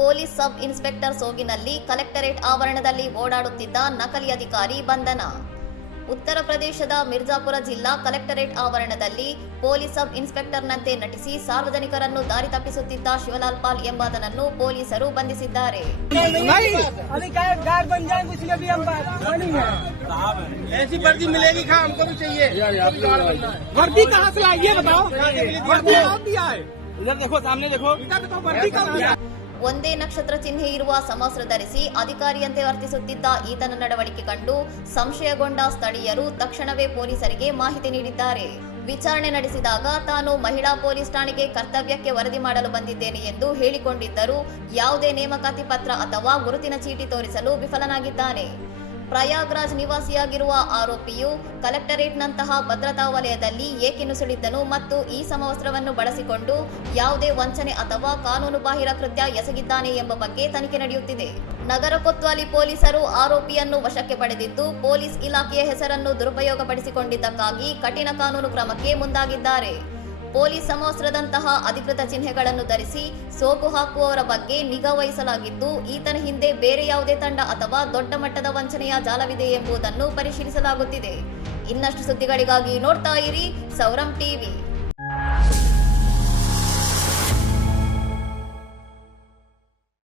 Police sub inspector ಸೋಗಿನಲ್ಲಿ collectorate ಆವರಣದಲ್ಲಿ ಓಡಾಡುತ್ತಿದ್ದ ನಕಲಿ ಅಧಿಕಾರಿ ಬಂಧನ. ಉತ್ತರ ಪ್ರದೇಶದ ಮಿರ್ಜಾಪುರ ಜಿಲ್ಲಾ ಕಲೆಕ್ಟರೇಟ್ ಆವರಣದಲ್ಲಿ ಪೊಲೀಸ್ ಸಬ್ ಇನ್ಸ್ಪೆಕ್ಟರ್ನಂತೆ ನಟಿಸಿ ಸಾರ್ವಜನಿಕರನ್ನು ದಾರಿ ತಪ್ಪಿಸುತ್ತಿದ್ದ ಶಿವಲಾಲ್ ಪಾಲ್ ಎಂಬಾತನನ್ನು ಪೊಲೀಸರು ಬಂಧಿಸಿದ್ದಾರೆ. ಒಂದೇ ನಕ್ಷತ್ರ ಚಿಹ್ನೆ ಇರುವ ಸಮವಸ್ತ್ರ ಧರಿಸಿ ಅಧಿಕಾರಿಯಂತೆ ವರ್ತಿಸುತ್ತಿದ್ದ ಈತನ ನಡವಳಿಕೆ ಕಂಡು ಸಂಶಯಗೊಂಡ ಸ್ಥಳೀಯರು ತಕ್ಷಣವೇ ಪೊಲೀಸರಿಗೆ ಮಾಹಿತಿ ನೀಡಿದ್ದಾರೆ. ವಿಚಾರಣೆ ನಡೆಸಿದಾಗ ತಾನು ಮಹಿಳಾ ಪೊಲೀಸ್ ಠಾಣೆಗೆ ಕರ್ತವ್ಯಕ್ಕೆ ವರದಿ ಮಾಡಲು ಬಂದಿದ್ದೇನೆ ಎಂದು ಹೇಳಿಕೊಂಡಿದ್ದರೂ ಯಾವುದೇ ನೇಮಕಾತಿ ಪತ್ರ ಅಥವಾ ಗುರುತಿನ ಚೀಟಿ ತೋರಿಸಲು ವಿಫಲನಾಗಿದ್ದಾನೆ. ಪ್ರಯಾಗ್ರಾಜ್ ನಿವಾಸಿಯಾಗಿರುವ ಆರೋಪಿಯು ಕಲೆಕ್ಟರೇಟ್ನಂತಹ ಭದ್ರತಾ ವಲಯದಲ್ಲಿ ಏಕೆ ನುಸುಳಿದ್ದನು ಮತ್ತು ಈ ಸಮವಸ್ತ್ರವನ್ನು ಬಳಸಿಕೊಂಡು ಯಾವುದೇ ವಂಚನೆ ಅಥವಾ ಕಾನೂನುಬಾಹಿರ ಕೃತ್ಯ ಎಸಗಿದ್ದಾನೆ ಎಂಬ ಬಗ್ಗೆ ತನಿಖೆ ನಡೆಯುತ್ತಿದೆ. ನಗರ ಕೊತ್ವಾಲಿ ಪೊಲೀಸರು ಆರೋಪಿಯನ್ನು ವಶಕ್ಕೆ ಪಡೆದಿದ್ದು ಪೊಲೀಸ್ ಇಲಾಖೆಯ ಹೆಸರನ್ನು ದುರುಪಯೋಗಪಡಿಸಿಕೊಂಡಿದ್ದಕ್ಕಾಗಿ ಕಠಿಣ ಕಾನೂನು ಕ್ರಮಕ್ಕೆ ಮುಂದಾಗಿದ್ದಾರೆ. ಪೊಲೀಸ್ ಸಮವಸ್ತ್ರದಂತಹ ಅಧಿಕೃತ ಚಿಹ್ನೆಗಳನ್ನು ಧರಿಸಿ ಸೋಗು ಹಾಕುವವರ ಬಗ್ಗೆ ನಿಗಾ ವಹಿಸಲಾಗಿದ್ದು ಈತನ ಹಿಂದೆ ಬೇರೆ ಯಾವುದೇ ತಂಡ ಅಥವಾ ದೊಡ್ಡ ಮಟ್ಟದ ವಂಚನೆಯ ಜಾಲವಿದೆ ಎಂಬುದನ್ನು ಪರಿಶೀಲಿಸಲಾಗುತ್ತಿದೆ. ಇನ್ನಷ್ಟು ಸುದ್ದಿಗಳಿಗಾಗಿ ನೋಡ್ತಾ ಇರಿ ಸೌರಂ ಟಿವಿ.